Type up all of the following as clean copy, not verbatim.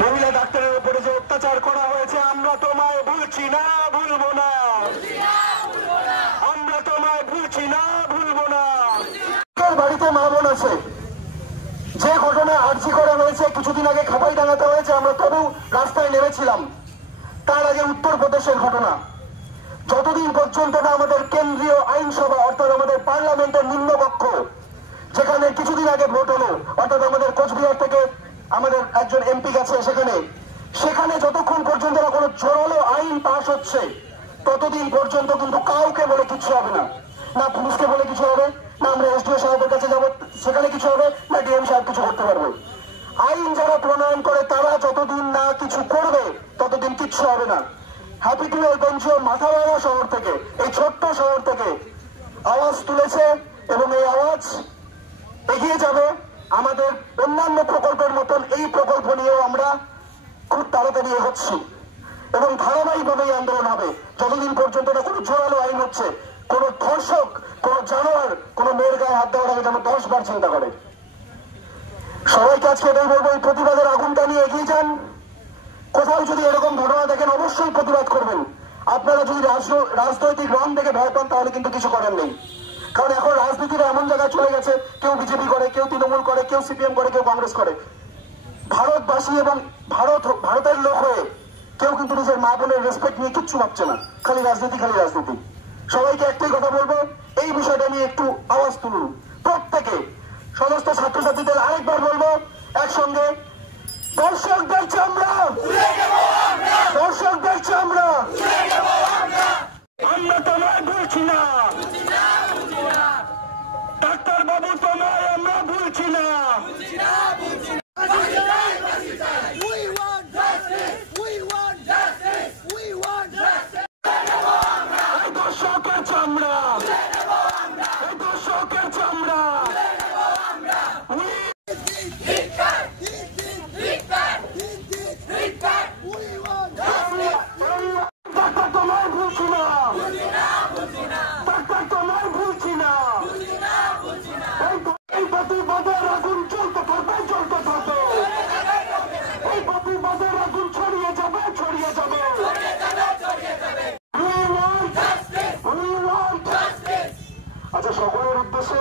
মহিলা ডাক্তারের উপরে যে অত্যাচার করা হয়েছে আমরা তোমায় ভুলছি না, ভুলবো না। আমরা তোমায় ভুলছি না, ভুলবো না। বাড়িতে মা বোন আছে, যে ঘটনা আরজি করা হয়েছে, কিছুদিন আগে খাপাই ডাঙাতে হয়েছে, আমরা তবু রাস্তায় নেমেছিলাম। তার আগে উত্তরপ্রদেশের ঘটনা। যতদিন পর্যন্ত না আমাদের কেন্দ্রীয় আইনসভা অর্থাৎ আমাদের পার্লামেন্টের নিম্নকক্ষ, যেখানে কিছুদিন আগে ভোট হলো, অর্থাৎ আমাদের কোচবিহার থেকে আমাদের একজন এমপি গেছে সেখানে যতক্ষণ পর্যন্ত না কোনো জোরালো আইন পাশ হচ্ছে ততদিন পর্যন্ত কিন্তু কাউকে বলে কিছু হবে না। না পুলিশকে বলে কিছু হবে, না আমরা এসডিও সাহেবের কাছে যাবো সেখানে কিছু হবে, না ডিএম সাহেব কিছু করতে পারবে। আইন যারা প্রণয়ন করে তারা যতদিন না কিছু করবে ততদিন কিচ্ছু হবে না। Happy to help NGO Mathabhanga শহর থেকে, এই ছোট্ট শহর থেকে আওয়াজ তুলেছে এবং এই আওয়াজ এগিয়ে যাবে। আমাদের অন্যান্য প্রকল্পের মতন এই প্রকল্প নিয়েও আমরা খুব তাড়াতাড়ি এগোচ্ছি এবং ধারাবাহিকভাবে আন্দোলন হবে যতদিন পর্যন্ত না কোনো জোরালো আইন হচ্ছে। কোনো ধর্ষক, কোনো জানোয়ার, কোনো মেয়ের গায়ে হাত দেওয়ার আগে যেন 10 বার চিন্তা করে। সবাইকে আজকে এটাই বলবো, এই প্রতিবাদের আগুনটা নিয়ে এগিয়ে যান। কোথাও যদি এরকম ঘটনা দেখেন অবশ্যই প্রতিবাদ করবেন। আপনারা যদি রাজনৈতিক রং দেখে ভয় পান তাহলে কিন্তু কিছু করার নেই, কারণ এখন রাজনীতিটা এমন জায়গায় চলে গেছে, কেউ বিজেপি করে, কেউ তৃণমূল করে, কেউ সিপিএম করে, কেউ কংগ্রেস করে। ভারতবাসী এবং ভারতের লোক হয়ে কেউ কিন্তু নিজের মা বোনের রেসপেক্ট নিয়ে কিচ্ছু ভাবছে না, খালি রাজনীতি, খালি রাজনীতি। সবাইকে একটাই কথা বলবো, এই বিষয়টা নিয়ে একটু আওয়াজ তুলুন প্রত্যেকে। সমস্ত ছাত্রছাত্রীদের আরেকবার বলবো একসঙ্গে, দর্শকদের চামড়া, দর্শকদের চামড়া আমরা তোমায় ভুলছি না, ডাক্তার বাবু তোমায় আমরা ভুলছি না। দর্শকের চামড়া, দর্শকের চামড়া ডাক্তার তোমায় ভুলছি না, ডাক্তার তোমায় ভুলছি না। এই প্রতিবাদের আগুন চলতে থাকবে, চলতে থাকবে। এই প্রতিবাদের আগুন ছড়িয়ে যাবে, ছড়িয়ে যাবে। আচ্ছা, সকলের উদ্দেশ্যে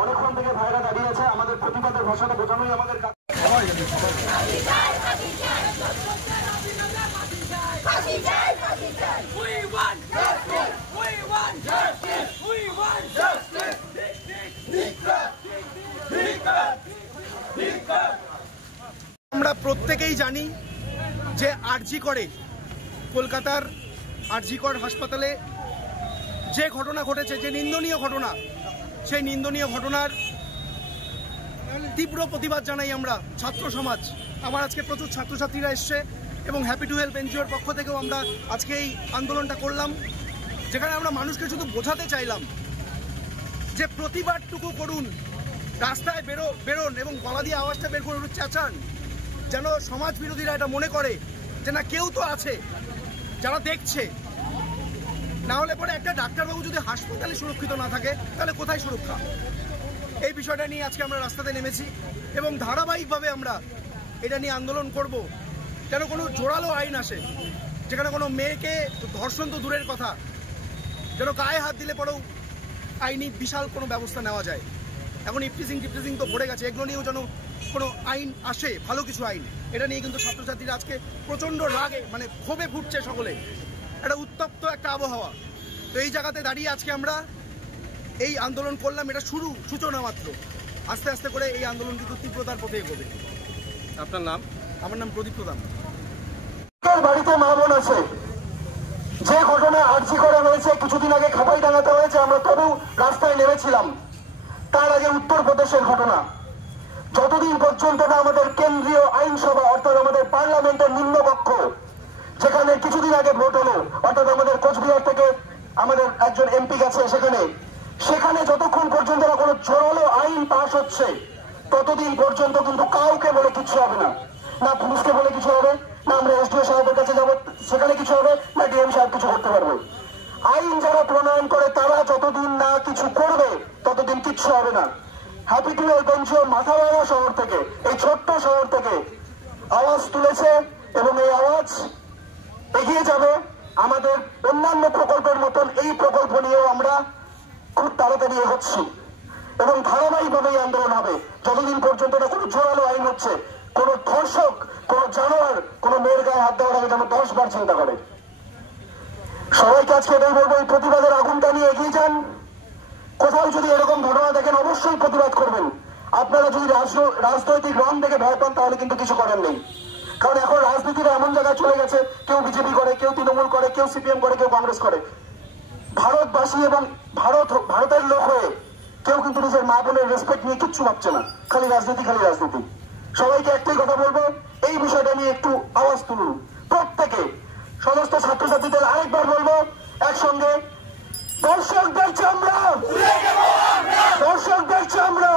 অনেকক্ষণ থেকে ভাইরা দাঁড়িয়ে আছে, আমাদের প্রতিবাদের ভাষাটা বোঝানোই আমাদের কাজ। আমরা প্রত্যেকেই জানি যে আরজি করে কলকাতার আরজিকর হাসপাতালে যে ঘটনা ঘটেছে, যে নিন্দনীয় ঘটনা, সেই নিন্দনীয় ঘটনার তীব্র প্রতিবাদ জানাই আমরা ছাত্র সমাজ। আমার আজকে প্রচুর ছাত্রছাত্রীরা এসছে এবং হ্যাপি টু হেল্প এনজিওর পক্ষ থেকেও আমরা আজকে এই আন্দোলনটা করলাম, যেখানে আমরা মানুষকে শুধু বোঝাতে চাইলাম যে প্রতিবাদটুকু করুন, রাস্তায় বেরোন এবং গলা দিয়ে আওয়াজটা বের করে চেঁচান, যেন সমাজ বিরোধীরা এটা মনে করে যে না, কেউ তো আছে যারা দেখছে। না হলে পরে একটা ডাক্তারবাবু যদি হাসপাতালে সুরক্ষিত না থাকে তাহলে কোথায় সুরক্ষা? এই বিষয়টা নিয়ে আজকে আমরা রাস্তাতে নেমেছি এবং ধারাবাহিকভাবে আমরা এটা নিয়ে আন্দোলন করব, যেন কোনো জোরালো আইন আসে, যেখানে কোনো মেয়েকে ধর্ষণ তো দূরের কথা, যেন গায়ে হাত দিলে পরেও আইনি বিশাল কোনো ব্যবস্থা নেওয়া যায়। এখন ইফটিজিং তো ভরে গেছে, এগুলো নিয়েও যেন কোনো আইন আসে, ভালো কিছু আইন, এটা নিয়ে কিন্তু ছাত্রছাত্রীরা আজকে প্রচণ্ড রাগে মানে ক্ষোভে ফুটছে সকলে, একটা উত্তপ্ত একটা আবহাওয়া। তো এই জায়গাতে দাঁড়িয়ে আজকে আমরা এই আন্দোলন করলাম, এটা সূচনা মাত্র, আস্তে আস্তে করে এই আন্দোলন কিন্তু তীব্রতার পথে এগোবে। আপনার নাম? আমার নাম প্রদীপ প্রধান। বাড়িতে মা বোন আছে, যে ঘটনা আরজি করা হয়েছে, কিছুদিন আগে খাপাই ডাঙাতে হয়েছে, আমরা তবু রাস্তায় নেমেছিলাম। তার আগে উত্তরপ্রদেশের ঘটনা, যতদিন পর্যন্ত না আমাদের কেন্দ্রীয় আইনসভা অর্থাৎ আমাদের পার্লামেন্টের নিম্নকক্ষ, যেখানে কিছুদিন আগে ভোট হলো, অর্থাৎ আমাদের কোচবিহার থেকে আমাদের একজন এমপি গেছে সেখানে যতক্ষণ পর্যন্ত না কোনো জোরালো আইন পাশ হচ্ছে, ততদিন পর্যন্ত কিন্তু কাউকে বলে কিছু হবে না, না পুলিশকে বলে কিছু হবে, না আমরা এসডিও সাহেবের কাছে যাবো সেখানে কিছু হবে, না ডিএম সাহেব কিছু করতে পারবে। আইন যারা প্রণয়ন করে তারা যতদিন না কিছু করবে ততদিন কিচ্ছু হবে না। হ্যাপিটুয়ালগঞ্জ মাথাভাঙা শহর থেকে, এই ছোট্ট শহর থেকে আওয়াজ তুলেছে এবং এই আওয়াজ এগিয়ে যাবে। আমাদের অন্যান্য প্রকল্পের মতন এই প্রকল্প নিয়েও আমরা খুব তাড়াতাড়ি এগোচ্ছি এবং ধারাবাহিকভাবে আন্দোলন হবে যতদিন পর্যন্ত না কোনো জোরালো আইন হচ্ছে। কোনো ধর্ষক, কোনো জানোয়ার, কোনো মেয়ের গায়ে হাত দেওয়ার আগে যেন 10 বার চিন্তা করে। সবাইকে আজকে এটাই বলবো, এই প্রতিবাদের আগুনটা নিয়ে এগিয়ে যান। কোথাও যদি এরকম ঘটনা দেখেন অবশ্যই প্রতিবাদ করবেন। আপনারা যদি রাজনৈতিক রং দেখে ভয় পান তাহলে কিন্তু কিছু করার নেই, কারণ এখন রাজনীতিটা এমন জায়গায় চলে গেছে, কেউ বিজেপি করে, কেউ তৃণমূল করে, কেউ সিপিএম করে, কেউ কংগ্রেস করে। ভারতবাসী এবং ভারতের লোক হয়ে কেউ কিন্তু নিজের মা বোনের রেসপেক্ট নিয়ে কিচ্ছু ভাবছে না, খালি রাজনীতি, খালি রাজনীতি। সবাইকে একটাই কথা বলবো, এই বিষয়টা নিয়ে একটু আওয়াজ তুলুন প্রত্যেকে। সমস্ত ছাত্রছাত্রীদের আরেকবার বলবো একসঙ্গে, দর্শকদের চামড়া, দর্শকদের চামড়া।